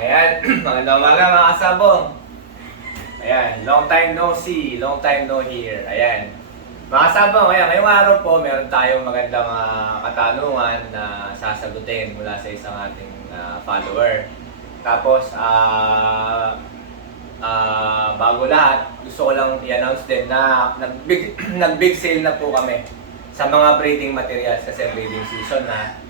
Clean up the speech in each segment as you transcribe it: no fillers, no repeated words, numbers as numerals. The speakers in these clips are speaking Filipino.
Ayan, magandang umaga mga kasabong. Ayan, long time no see, long time no hear. Ayan. Mga kasabong, ayan, ngayong araw po meron tayong magandang katanungan na sasagutin mula sa isang ating follower. Tapos, bago lahat, gusto ko lang i-announce din na nag-big sale na po kami sa mga breeding materials kasi breeding season na.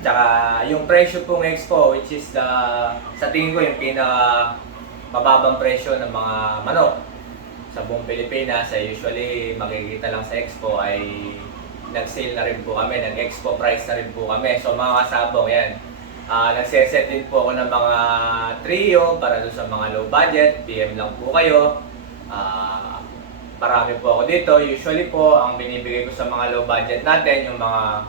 Tsaka yung presyo pong Expo, which is sa tingin ko yung pinaka mababang presyo ng mga manok sa buong Pilipinas, ay usually makikita lang sa Expo, ay nag-sale na rin po kami, nag-Expo price na rin po kami. So mga kasabong yan, nagseset din po ako ng mga trio para doon sa mga low budget. PM lang po kayo. Marami po ako dito. Usually po, ang binibigay ko sa mga low budget natin, yung mga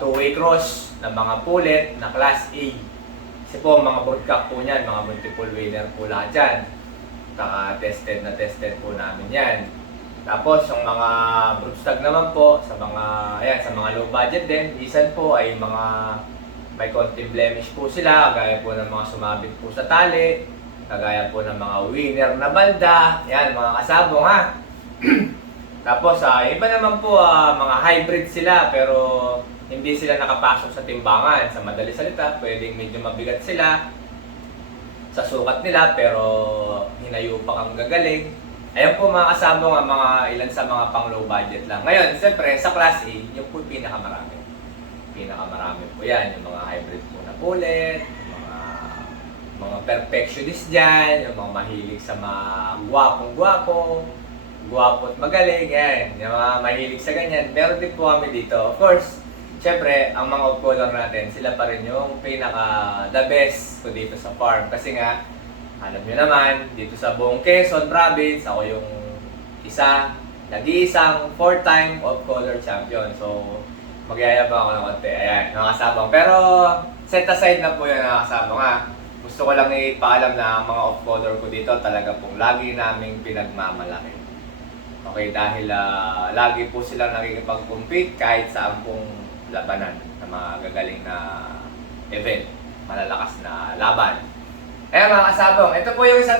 two-way cross na mga pulit na class A. Kasi po, mga broodcock po niyan, mga multiple winner po lahat yan. Tested na tested po namin yan. Tapos, yung mga broodstag naman po, sa mga low budget din, isan po ay mga may konting blemish po sila, kagaya po ng mga sumabit po sa tali, kagaya po ng mga winner na balda, yan, mga kasabong ha. Tapos, iba naman po, mga hybrid sila, pero hindi sila nakapasok sa timbangan. Sa madali salita, pwedeng medyo mabigat sila sa sukat nila, pero hinayo pa kang gagaling. Ayan po mga kasabong, mga ilan sa mga pang low budget lang. Ngayon, siyempre, sa class A, yung po pinakamarami. Pinakamarami po yan, yung mga hybrid po na bullet, mga perfectionist dyan, yung mga mahilig sa mga gwapong-gwapo, gwapo at magaling, yan. Yung mga mahilig sa ganyan, meron din po kami dito. Of course, syempre, ang mga off-color natin, sila pa rin yung the best ko dito sa farm. Kasi nga, alam nyo naman, dito sa buong Quezon Province, ako yung nag-iisang 4-time off-color champion. So, magyayabang ako ng konti. Ayan, mga kasabang. Pero, set aside na po yun, mga kasabang ha. Gusto ko lang ipaalam na ang mga off-color ko dito talaga pong lagi naming pinagmamalaki. Okay, dahil lagi po silang nakikipag-compete kahit saan pong labanan na mga gagaling na event, malalakas na laban. Ayan mga kasabong, ito po yung isang